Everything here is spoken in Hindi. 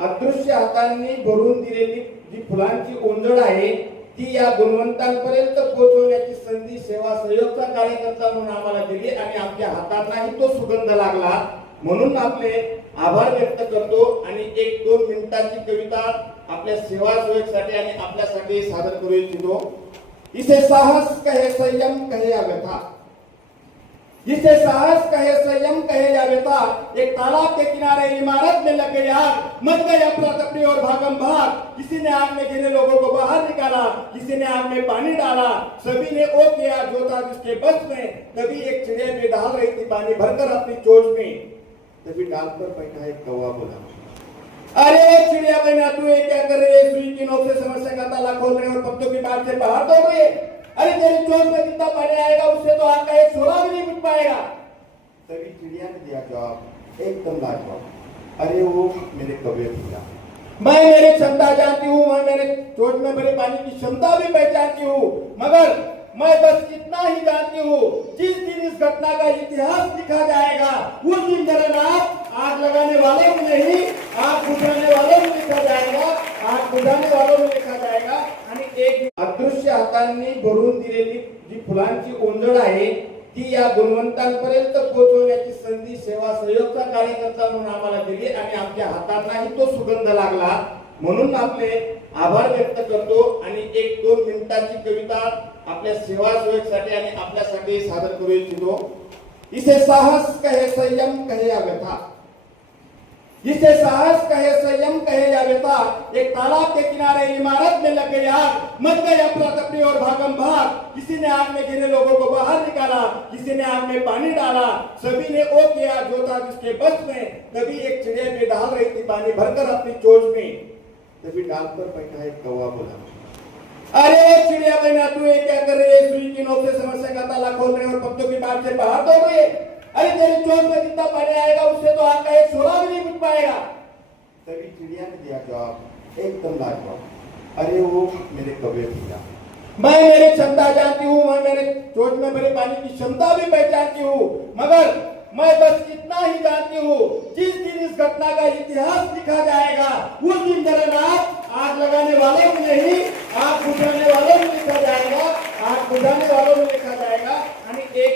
अदृश्य हातांनी भरून दिलेली जी फुलांची ओंजळ आहे ती या गुणवंतांपर्यंत पोहोचवण्याची संधी सेवा सहयोगचा कार्यकर्ता म्हणून आम्हाला दिली आणि आमच्या हातांनाही तो सुगंध लागला म्हणून आपले आभार व्यक्त करतो आणि एक 2 मिनिटांची कविता आपल्या सेवा सहयोगासाठी आणि आपल्यासाठी सादर करू इच्छितो। इसे साहस कहे संयम कहे या व्यथा, जिसे साहस कहे संयम कहे या व्यथा, एक तालाब के किनारे इमारत में लग गई आग, मच गई अफरा तफरी और भागम भाग, किसी ने आग में घिरे लोगों को बाहर निकाला, किसी ने आग में पानी डाला, सभी ने वो किया जो था जिसके बस में, तभी एक चिड़िया भी डाल रही थी पानी भरकर अपनी चोंच में, तभी डाल पर बैठा एक कौवा बोला, अरे चिड़िया बहना तू ये क्या कर रही है, सुई की नोक से समस्या का ताला खोल रहे और पत्तों की बात से बाहर दौड़ रही है, अरे तेरी चोट में जितना पानी आएगा उससे तो आग का एक छोला भी नहीं मिट पाएगा। तभी चिड़िया ने दिया जवाब एकदम लाजवाब, अरे वो मेरे कौवे भैया, मैं मेरी क्षमता जानती हूँ, मैं मेरे चोट में भरे पानी की क्षमता भी पहचानती हूँ, मगर मैं बस इतना ही जानती हूँ जिस दिन इस घटना का इतिहास लिखा जाएगा उस दिन मेरा नाम आग लगाने वालों में नहीं आग बुझाने वालों में लिखा जाएगा, आग बुझाने वालों में लिखा जाएगा। आणि एक अदृश्य हातांनी भरून दिलेली जी फुलांची ओंजळ आहे ती या गुणवंतांपर्यंत पोहोचवण्याची संधी सेवा सहयोगचा कार्यकर्ता म्हणून आम्हाला दिली आणि आमच्या हातांनाही तो सुगंध लागला म्हणून आपले आभार व्यक्त करतो आणि एक 2 मिनिटांची कविता आपल्या सेवा सहयोगासाठी आणि आपल्यासाठी सादर करू इच्छितो। इसे साहस कहे संयम कहे या व्यथा, जिसे साहस कहे संयम कहे या व्यथा, एक तालाब के किनारे इमारत में लग गई आग, मच गई अफरा तफरी और भागम भाग, किसी ने आग में घिरे लोगों को बाहर निकाला, किसी ने आग में पानी डाला, सभी ने वो किया जो था जिसके बस में, तभी एक चिड़िया भी डाल रही थी पानी भरकर अपनी चोंच में, तभी डाल पर बैठा एक कौवा बोला, अरे चिड़िया बहना तू ये क्या कर रही है, सुई की नोक से समस्या का ताला खोल रहे और पत्तों की बात से बाहर दौड़ रही है, अरे तेरी चोट में जितना पानी आएगा उससे तो आग का एक छोला भी नहीं मिट पाएगा। तभी चिड़िया ने दिया जवाब एकदम लाजवाब, अरे वो मेरे कौवे भैया, मैं मेरी क्षमता जानती हूँ, मैं मेरे चोट में भरे पानी की क्षमता भी पहचानती हूँ, मगर मैं बस इतना ही जानती हूँ जिस दिन इस घटना का इतिहास लिखा जाएगा उस दिन मेरा नाम आग लगाने वालों में नहीं आग बुझाने वालों में लिखा जाएगा, आग बुझाने वालों में लिखा जाएगा। आणि एक